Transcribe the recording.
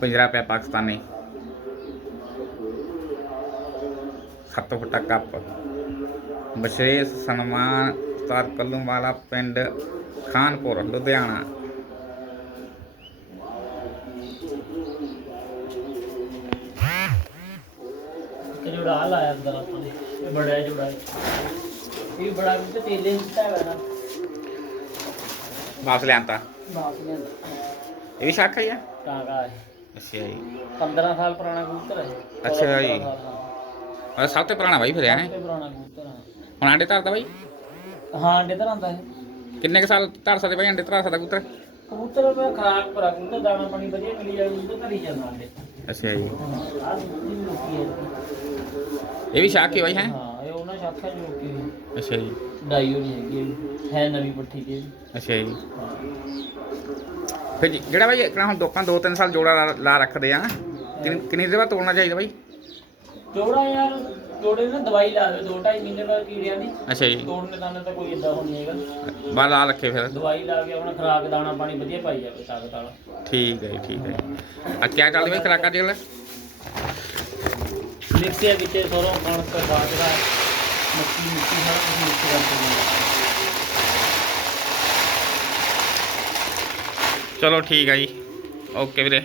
ਪਿੰਜਰਾ ਪਿਆ ਪਾਕਿਸਤਾਨੀ। ਖੱਤੋ ਫਟਾ ਕੱਪ। ਵਿਸ਼ੇਸ਼ ਸਨਮਾਨ ਸਤਾਰ ਕੱਲੂ ਵਾਲਾ ਪਿੰਡ ਖਾਨਪੁਰ ਲੁਧਿਆਣਾ। ਜੋੜਾ ਲਾਇਆ ਅੰਦਰ ਆਪਾਂ ਨੇ ਇਹ ਬੜਾ ਜੋੜਾ ਇਹ ਬੜਾ ਵੀ ਤੇਲੇ ਦਿੱਤਾ ਹੈ ਨਾ। ਵਾਪਸ ਲਿਆਂਤਾ ਬਾਪ ਨੇ ਇਹ ਵੀ ਸ਼ੱਕ ਹੈ ਕਾਗਾ ਹੈ ਅੱਛਾ ਜੀ 15 ਸਾਲ ਪੁਰਾਣਾ ਕਬੂਤਰ ਹੈ ਅੱਛਾ ਜੀ। 15 ਸਾਲ, ਹਾਂ। ਉਹ ਸਭ ਤੋਂ ਪੁਰਾਣਾ ਬਾਈ ਫਿਰਿਆ ਸਭ ਹੈ ਤੋਂ ਪੁਰਾਣਾ ਕਬੂਤਰ ਹੈ ਹੁਣ ਆਂਡੇ ਧਰਦਾ ਬਾਈ ਹਾਂ ਅੰਡੇ ਤਰ੍ਹਾਂ ਦਾ ਹੈ ਕਿੰਨੇ ਕੁ ਸਾਲ ਧਰ ਸਕਦੇ ਬਾਈ ਅੰਡੇ ਧਰ ਸਕਦਾ ਕਬੂਤਰ ਕਬੂਤਰ ਮੈਂ ਖਰਾਕ ਪਰ ਕਬੂਤਰ ਦਾਣਾ ਪਾਣੀ ਵਧੀਆ ਮਿਲੀ ਜਾਵੇ ਕਬੂਤਰ ਧਰੀ ਜਾਂਦਾ ਅੰਡੇ ਅੱਛਾ ਜੀ ਆਹ ਦੂਜੀ ਵੀ ਰੋਕੀ ਹੈ ਇਹ ਵੀ ਸ਼ੱਕ ਹੀ ਬਾਈ ਹੈ ਹਾਂ ਇਹ ਉਹਨਾਂ ਸ਼ਾਖਾ ਜੋ ਰੋਕੀ ਹੋਈ ਅੱਛਾ ਜੀ ਡਾਈਓ ਨਹੀਂ ਹੈਗੀ ਇਹ ਵੀ। ਹੈ ਨਵੀਂ ਪੱਠੀ ਦੀ ਇਹ ਵੀ। ਅੱਛਾ ਜੀ ਹਾਂ। ਫਿਰ ਜੀ- ਜਿਹੜਾ ਬਾਈ ਇਕਣਾ ਹੁਣ ਲੋਕਾਂ ਦੋ ਤਿੰਨ ਸਾਲ ਜੋੜਾ ਲਾ- ਲਾ ਰੱਖਦੇ ਆ ਕਿੰਨੀ ਕਿੰਨੀ ਦੇਰ ਬਾਅਦ ਤੋੜਨਾ ਚਾਹੀਦਾ ਬਾਈ ਜੋੜਾ ਯਾਰ ਜੋੜੇ ਨੇ ਦਵਾਈ ਲਾ ਦੇ 2.5 ਮਹੀਨੇ ਬਾਅਦ ਕੀੜਿਆਂ ਦੀ ਅੱਛਾ ਜੀ ਤੋੜਨੇ ਤਾਂ ਤਾਂ ਕੋਈ ਇਦਾਂ ਹੋਣੀ ਹੈਗਾ ਬਾਹਰ ਲਾ ਰੱਖੇ ਫਿਰ ਦਵਾਈ ਲਾ ਕੇ ਆਪਣਾ ਖਰਾਕ ਦਾਣਾ ਪਾਣੀ ਵਧੀਆ ਪਾਈ ਜਾਵੇ ਤਾਕਤ ਵਾਲਾ ਠੀਕ ਹੈ ਜੀ ਠੀਕ ਹੈ ਆ ਕਿਆ ਚੱਲਦੀ ਬਾਈ ਖਰਾਕਾ ਦੀ ਗੱਲ ਮਿਕਸਿਆ ਵਿੱਚ ਸਰੋਂ ਕਣਕ ਬਾਜਰਾ ਮੱਕੀ ਮਿੱਟੀ ਸਾਰਾ ਕੁਝ ਮਿਕਸ ਕਰਕੇ ਬਣਾਉਂਦੇ ਚਲੋ ਠੀਕ ਆ ਜੀ। ਓਕੇ ਵੀਰੇ।